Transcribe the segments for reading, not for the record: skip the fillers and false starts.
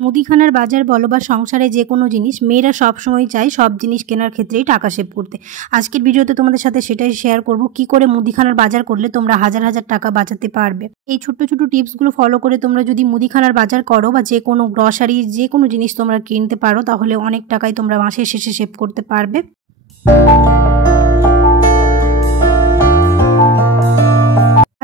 মুদিখানার বাজার বলো বা সংসারে যে কোনো জিনিস মেয়েরা সবসময় চায় সব জিনিস কেনার ক্ষেত্রেই টাকা সেভ করতে। আজকের ভিডিওতে তোমাদের সাথে সেটাই শেয়ার করব, কি করে মুদিখানার বাজার করলে তোমরা হাজার হাজার টাকা বাঁচাতে পারবে। এই ছোট্ট ছোট্ট টিপসগুলো ফলো করে তোমরা যদি মুদিখানার বাজার করো বা যে কোনো গ্রসারি যে কোনো জিনিস তোমরা কিনতে পারো, তাহলে অনেক টাকাই তোমরা মাসের শেষে সেভ করতে পারবে।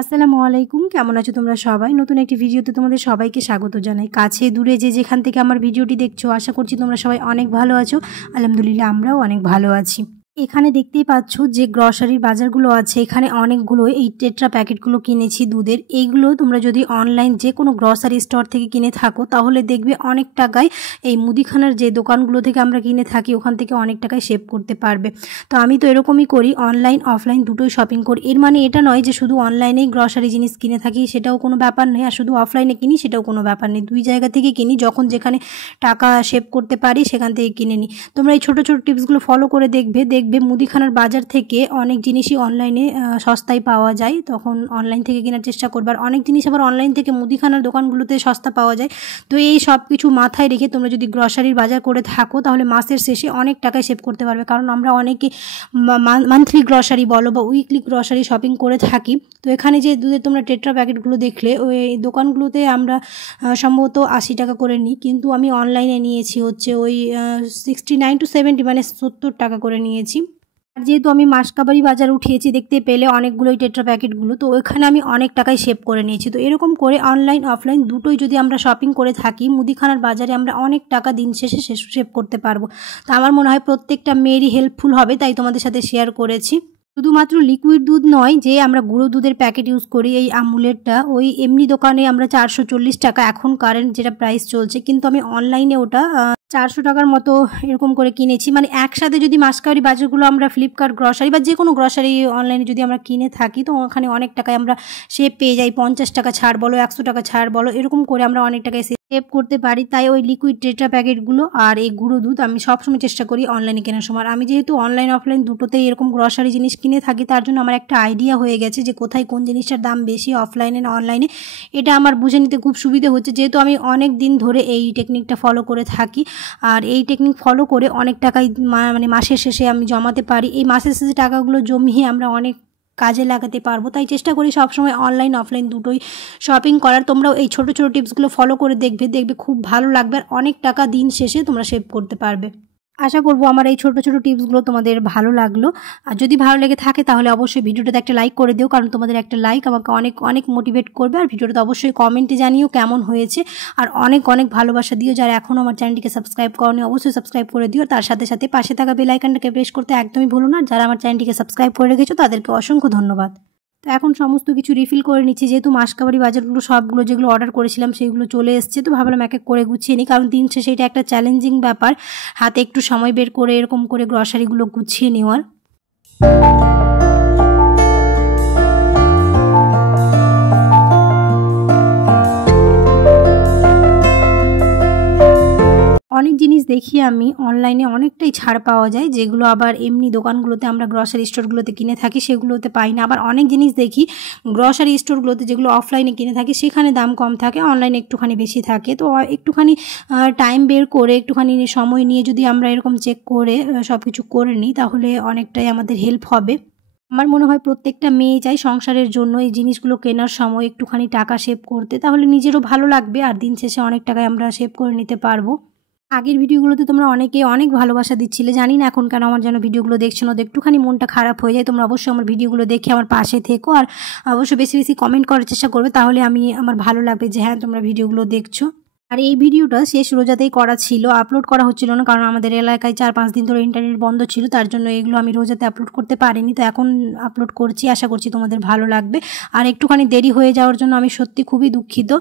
আসসালামু আলাইকুম, কেমন আছো তোমরা সবাই? নতুন একটি ভিডিওতে তোমাদের সবাইকে স্বাগত জানাই। কাছে দূরে যে যেখান থেকে আমার ভিডিওটি দেখছো, আশা করছি তোমরা সবাই অনেক ভালো আছো। আলহামদুলিল্লাহ, আমরাও অনেক ভালো আছি। এখানে দেখতেই পাচ্ছ যে গ্রসারির বাজারগুলো আছে, এখানে অনেকগুলো এই টেট্রা প্যাকেটগুলো কিনেছি দুধের। এইগুলো তোমরা যদি অনলাইন যে কোনো গ্রসারি স্টোর থেকে কিনে থাকো, তাহলে দেখবে অনেক টাকায় এই মুদিখানার যে দোকানগুলো থেকে আমরা কিনে থাকি ওখান থেকে অনেক টাকায় সেভ করতে পারবে। তো আমি তো এরকমই করি, অনলাইন অফলাইন দুটোই শপিং করি। এর মানে এটা নয় যে শুধু অনলাইনেই গ্রসারি জিনিস কিনে থাকি, সেটাও কোনো ব্যাপার নেই, আর শুধু অফলাইনে কিনি সেটাও কোনো ব্যাপার নেই। দুই জায়গা থেকে কিনি, যখন যেখানে টাকা সেভ করতে পারি সেখান থেকে কিনে নিই। তোমরা এই ছোটো ছোটো টিপসগুলো ফলো করে দেখবে মুদিখানার বাজার থেকে অনেক জিনিসই অনলাইনে সস্তায় পাওয়া যায়, তখন অনলাইন থেকে কেনার চেষ্টা করবে। আর অনেক জিনিস আবার অনলাইন থেকে মুদিখানার দোকানগুলোতে সস্তা পাওয়া যায়। তো এই সব কিছু মাথায় রেখে তোমরা যদি গ্রসারির বাজার করে থাকো, তাহলে মাসের শেষে অনেক টাকায় সেভ করতে পারবে। কারণ আমরা অনেকে মান্থলি গ্রসারি বলো বা উইকলি গ্রসারি শপিং করে থাকি। তো এখানে যে দুধের তোমরা টেট্রা প্যাকেটগুলো দেখলে, ওই দোকানগুলোতে আমরা সম্ভবত 80 টাকা করে নিই, কিন্তু আমি অনলাইনে নিয়েছি হচ্ছে ওই 69 to 70 মানে 70 টাকা করে নিয়েছি। আর যেহেতু আমি মাসকাবারি বাজার উঠিয়েছি, দেখতে পেলে অনেকগুলোই টেট্রা প্যাকেটগুলো, তো ওইখানে আমি অনেক টাকায় সেভ করে নিয়েছি। তো এরকম করে অনলাইন অফলাইন দুটোই যদি আমরা শপিং করে থাকি, মুদিখানার বাজারে আমরা অনেক টাকা দিন শেষে সেভ করতে পারবো। তো আমার মনে হয় প্রত্যেকটা মেয়েরই হেল্পফুল হবে, তাই তোমাদের সাথে শেয়ার করেছি। শুধুমাত্র লিকুইড দুধ নয়, যে আমরা গুঁড়ো দুধের প্যাকেট ইউজ করি এই আমুলেরটা, ওই এমনি দোকানে আমরা 440 টাকা এখন কারেন্ট যেটা প্রাইস চলছে, কিন্তু আমি অনলাইনে ওটা 400 টাকার মতো এরকম করে কিনেছি। মানে একসাথে যদি মাসকাবারি বাজারগুলো আমরা ফ্লিপকার্ট গ্রসারি বা যে কোনো গ্রসারি অনলাইনে যদি আমরা কিনে থাকি, তো ওখানে অনেক টাকায় আমরা সেভ পেয়ে যাই। 50 টাকা ছাড় বলো, 100 টাকা ছাড় বলো, এরকম করে আমরা অনেক টাকায় সেভ করতে পারি। তাই ওই লিকুইড টেট্রা প্যাকেটগুলো আর এই গুঁড়ো দুধ আমি সবসময় চেষ্টা করি অনলাইনে কেনার সময়। আমি যেহেতু অনলাইন অফলাইন দুটোতেই এরকম গ্রসারি জিনিস কিনে থাকি, তার জন্য আমার একটা আইডিয়া হয়ে গেছে যে কোথায় কোন জিনিসটার দাম বেশি, অফলাইনে না অনলাইনে। এটা আমার বুঝে নিতে খুব সুবিধে হচ্ছে, যেহেতু আমি অনেক দিন ধরে এই টেকনিকটা ফলো করে থাকি। আর এই টেকনিক ফলো করে অনেক টাকাই মানে মাসের শেষে আমি জমাতে পারি। এই মাসের শেষে টাকাগুলো জমিয়ে আমরা অনেক কাজে লাগাতে পারবো। তাই চেষ্টা করি সবসময় অনলাইন অফলাইন দুটোই শপিং করার। তোমরাও এই ছোটো ছোটো টিপসগুলো ফলো করে দেখবে খুব ভালো লাগবে, আর অনেক টাকা দিন শেষে তোমরা সেভ করতে পারবে। আশা করবো আমার এই ছোটো ছোটো টিপসগুলো তোমাদের ভালো লাগলো। আর যদি ভালো লেগে থাকে তাহলে অবশ্যই ভিডিওটাতে একটা লাইক করে দিও, কারণ তোমাদের একটা লাইক আমাকে অনেক অনেক মোটিভেট করবে। আর ভিডিওটাতে অবশ্যই কমেন্টে জানিও কেমন হয়েছে, আর অনেক অনেক ভালোবাসা দিও। যারা এখনও আমার চ্যানেলটিকে সাবস্ক্রাইব করনি, অবশ্যই সাবস্ক্রাইব করে দিও। তার সাথে সাথে পাশে থাকা বেল আইকনটাকে প্রেস করতে একদমই ভুলো না। যারা আমার চ্যানেলটিকে সাবস্ক্রাইব করে রেখেছো তাদেরকে অসংখ্য ধন্যবাদ। তো এখন সমস্ত কিছু রিফিল করে নিচ্ছি, যেহেতু মাসকাবারি বাজারগুলো সবগুলো যেগুলো অর্ডার করেছিলাম সেইগুলো চলে এসছে। তো ভাবলাম এক এক করে গুছিয়ে নিই, কারণ দিন শেষে এটা একটা চ্যালেঞ্জিং ব্যাপার, হাতে একটু সময় বের করে এরকম করে গ্রসারিগুলো গুছিয়ে নেওয়ার। অনেক জিনিস দেখি আমি অনলাইনে অনেকটাই ছাড় পাওয়া যায়, যেগুলো আবার এমনি দোকানগুলোতে আমরা গ্রসারি স্টোরগুলোতে কিনে থাকি সেগুলোতে পাই না। আবার অনেক জিনিস দেখি গ্রসারি স্টোরগুলোতে যেগুলো অফলাইনে কিনে থাকি সেখানে দাম কম থাকে, অনলাইনে একটুখানি বেশি থাকে। তো একটুখানি টাইম বের করে একটুখানি সময় নিয়ে যদি আমরা এরকম চেক করে সব কিছু করে নিই, তাহলে অনেকটাই আমাদের হেল্প হবে। আমার মনে হয় প্রত্যেকটা মেয়ে চাই সংসারের জন্য এই জিনিসগুলো কেনার সময় একটুখানি টাকা সেভ করতে, তাহলে নিজেরও ভালো লাগবে, আর দিন শেষে অনেক টাকায় আমরা সেভ করে নিতে পারবো। আগের ভিডিওগুলোতে তোমরা অনেকে অনেক ভালোবাসা দিচ্ছিলে, জানি না এখন কেন আমার যেন ভিডিওগুলো দেখছো না, একটুখানি মনটা খারাপ হয়ে যায়। তোমরা অবশ্যই আমার ভিডিওগুলো দেখে আমার পাশে থেকো, আর অবশ্যই বেশি বেশি কমেন্ট করার চেষ্টা করবে, তাহলে আমার ভালো লাগবে যে হ্যাঁ তোমরা ভিডিওগুলো দেখছো। আর এই ভিডিওটা শেষ রোজাতেই করা ছিল, আপলোড করা হচ্ছিল না, কারণ আমাদের এলাকায় 4-5 দিন ধরে ইন্টারনেট বন্ধ ছিল, তার জন্য এগুলো আমি রোজাতে আপলোড করতে পারিনি। তো এখন আপলোড করছি, আশা করছি তোমাদের ভালো লাগবে। আর একটুখানি দেরি হয়ে যাওয়ার জন্য আমি সত্যি খুবই দুঃখিত।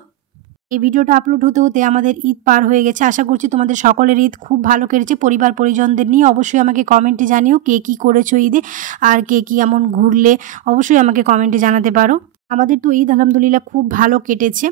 এই ভিডিওটা আপলোড হতে হতে আমাদের ঈদ পার হয়ে গেছে। আশা করছি তোমাদের সকলের ঈদ খুব ভালো কেটেছে পরিবার পরিজনদের নিয়ে। অবশ্যই আমাকে কমেন্টে জানিও কে কী করেছো ঈদে, আর কে কী এমন ঘুরলে, অবশ্যই আমাকে কমেন্টে জানাতে পারো। আমাদের তো ঈদ আলহামদুলিল্লাহ খুব ভালো কেটেছে।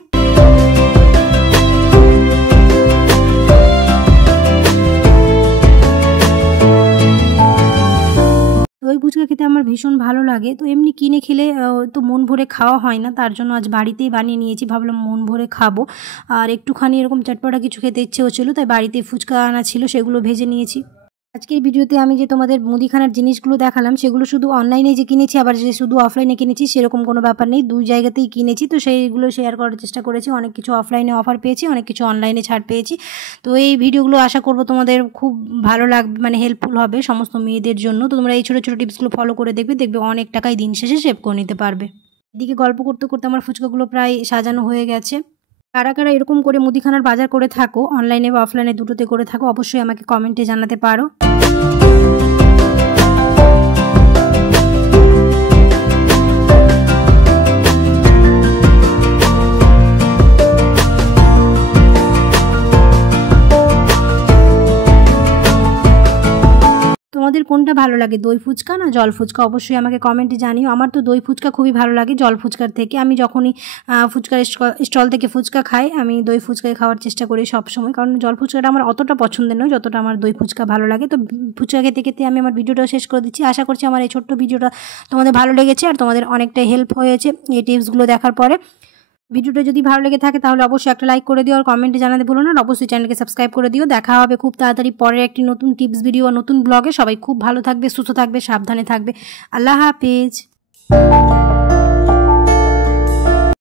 দই ফুচকা খেতে আমার আমার ভীষণ ভালো লাগে। তো এমনি কিনে খেলে তো মন ভরে খাওয়া হয় না, তার জন্য আজ বাড়িতেই বানিয়ে নিয়েছি। ভাবলাম মন ভরে খাবো, আর একটুখানি এরকম চটপটা কিছু খেতে ইচ্ছে হচ্ছিলো, তাই বাড়িতে ফুচকা আনা ছিল, সেগুলো ভেজে নিয়েছি। আজকের ভিডিওতে আমি যে তোমাদের মুদিখানার জিনিসগুলো দেখালাম সেগুলো শুধু অনলাইনে যে কিনেছি আবার যে শুধু অফলাইনে কিনেছি সেরকম কোনো ব্যাপার নেই, দুই জায়গাতেই কিনেছি। তো সেইগুলো শেয়ার করার চেষ্টা করেছি। অনেক কিছু অফলাইনে অফার পেয়েছি, অনেক কিছু অনলাইনে ছাড় পেয়েছি। তো এই ভিডিওগুলো আশা করব তোমাদের খুব ভালো লাগবে, মানে হেল্পফুল হবে সমস্ত মেয়েদের জন্য। তো তোমরা এই ছোটো ছোটো টিপসগুলো ফলো করে দেখবে অনেক টাকাই দিন শেষে সেভ করে নিতে পারবে। এদিকে গল্প করতে করতে আমার ফুচকাগুলো প্রায় সাজানো হয়ে গেছে। কারা কারা এরকম করে মুদিখানার বাজার করে থাকো, অনলাইনে বা অফলাইনে দুটোতে করে থাকো, অবশ্যই আমাকে কমেন্টে জানাতে পারো। তোমাদের কোনটা ভালো লাগে, দই ফুচকা না জল ফুচকা? অবশ্যই আমাকে কমেন্টে জানিও। আমার তো দই ফুচকা খুবই ভালো লাগে জল ফুচকার থেকে। আমি যখনই ফুচকার স্টল থেকে ফুচকা খাই, আমি দই ফুচকাই খাওয়ার চেষ্টা করি সবসময়, কারণ জল ফুচকাটা আমার অতটা পছন্দের নয় যতটা আমার দই ফুচকা ভালো লাগে। তো ফুচকা খেতে খেতে আমি আমার ভিডিওটা শেষ করে দিচ্ছি। আশা করছি আমার এই ছোট্ট ভিডিওটা তোমাদের ভালো লেগেছে আর তোমাদের অনেকটাই হেল্প হয়েছে এই টিপসগুলো দেখার পরে। ভিডিওটা যদি ভালো লেগে থাকে তাহলে অবশ্যই একটা লাইক করে দিও আর কমেন্টে জানাতে ভুলো না। আর অবশ্যই চ্যানেলকে সাবস্ক্রাইব করে দিও। দেখা হবে খুব তাড়াতাড়ি পরের একটি নতুন টিপস ভিডিও, নতুন ব্লগে। সবাই খুব ভালো থাকবে, সুস্থ থাকবে, সাবধানে থাকবে। আল্লাহ হাফেজ।